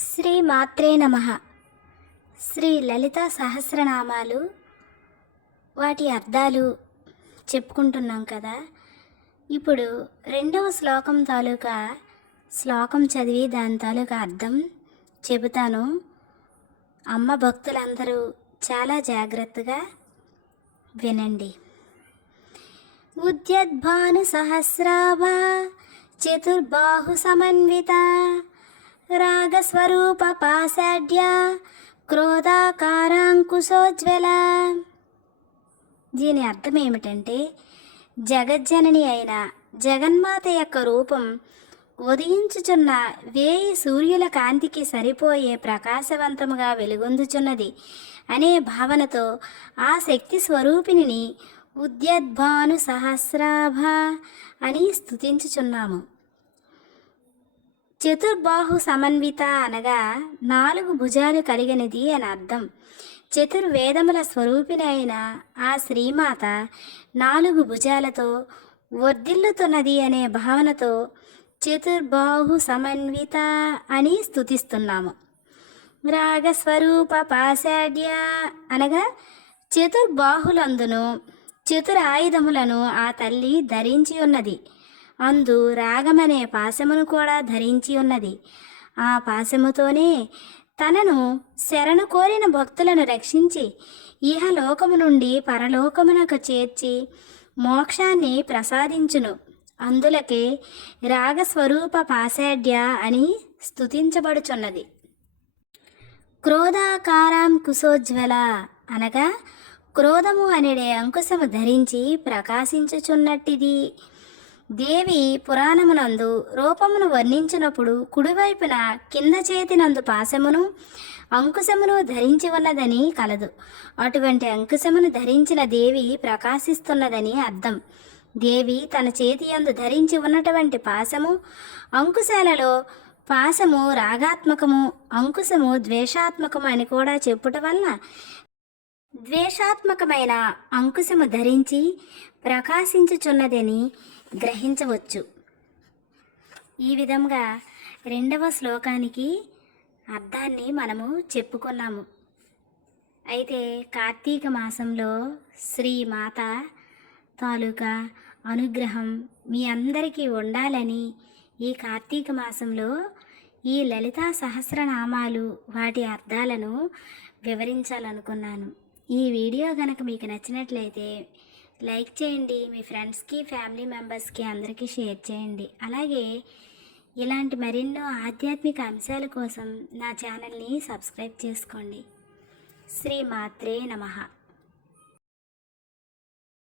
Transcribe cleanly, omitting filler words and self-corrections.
శ్రీ మాత్రే నమః. శ్రీ లలితా సహస్రనామాలు వాటి అర్థాలు చెప్పుకుంటున్నాం కదా. ఇప్పుడు రెండవ శ్లోకం తాలూకా శ్లోకం చదివి దాని తాలూకా అర్థం చెబుతాను. అమ్మ భక్తులందరూ చాలా జాగ్రత్తగా వినండి. ఉద్యద్భాను సహస్రాభ చతుర్బాహు సమన్విత రాగస్వరూప పాశాఢ్య క్రోధాకారాంకుశోజ్వల. దీని అర్థం ఏమిటంటే, జగజ్జనని అయిన జగన్మాత యొక్క రూపం ఉదయించుచున్న వేయి సూర్యుల కాంతికి సరిపోయే ప్రకాశవంతముగా వెలుగొందుచున్నది అనే భావనతో ఆ శక్తి స్వరూపిణిని ఉద్యద్భాను సహస్రాభ అని స్తుతించుచున్నాము. చతుర్బాహు సమన్విత అనగా 4 భుజాలు కలిగినది అని అర్థం. చతుర్వేదముల స్వరూపిణి అయిన ఆ శ్రీమాత 4 భుజాలతో వర్ధిల్లుతున్నది అనే భావనతో చతుర్బాహు సమన్విత అని స్తుతిస్తున్నాము. రాగస్వరూప పాశాఢ్య అనగా చతుర్బాహులందును చతురాయుధములను ఆ తల్లి ధరించి ఉన్నది. అందు రాగమనే పాశమును కూడా ధరించి ఉన్నది. ఆ పాశముతోనే తనను శరణు కోరిన భక్తులను రక్షించి ఇహలోకము నుండి పరలోకమునకు చేర్చి మోక్షాన్ని ప్రసాదించును. అందులకే రాగస్వరూప పాశాఢ్య అని స్తుతించబడుచున్నది. క్రోధాకారాం కుశోజ్వల అనగా క్రోధము అనేడే అంకుశము ధరించి ప్రకాశించుచున్నట్టిది. దేవి పురాణమునందు రూపమును వర్ణించినప్పుడు కుడివైపున కింద చేతినందు పాశమును అంకుశమును ధరించి ఉన్నదని కలదు. అటువంటి అంకుశమును ధరించిన దేవి ప్రకాశిస్తున్నదని అర్థం. దేవి తన చేతి యందు ధరించి ఉన్నటువంటి పాశము అంకుశాలలో పాశము రాగాత్మకము, అంకుశము ద్వేషాత్మకము అని కూడా చెప్పుట వలన ద్వేషాత్మకమైన అంకుశము ధరించి ప్రకాశించుచున్నదని గ్రహించవచ్చు. ఈ విధంగా రెండవ శ్లోకానికి అర్థాన్ని మనము చెప్పుకున్నాము. అయితే కార్తీక మాసంలో శ్రీమాత తాలూకా అనుగ్రహం మీ అందరికీ ఉండాలని ఈ కార్తీక మాసంలో ఈ లలితా సహస్రనామాలు వాటి అర్థాలను వివరించాలనుకున్నాను. ఈ వీడియో కనుక మీకు నచ్చినట్లయితే లైక్ చేయండి, మీ ఫ్రెండ్స్కి ఫ్యామిలీ మెంబర్స్కి అందరికీ షేర్ చేయండి. అలాగే ఇలాంటి మరెన్నో ఆధ్యాత్మిక అంశాల కోసం నా ఛానల్ని సబ్స్క్రైబ్ చేసుకోండి. శ్రీ మాత్రే నమః.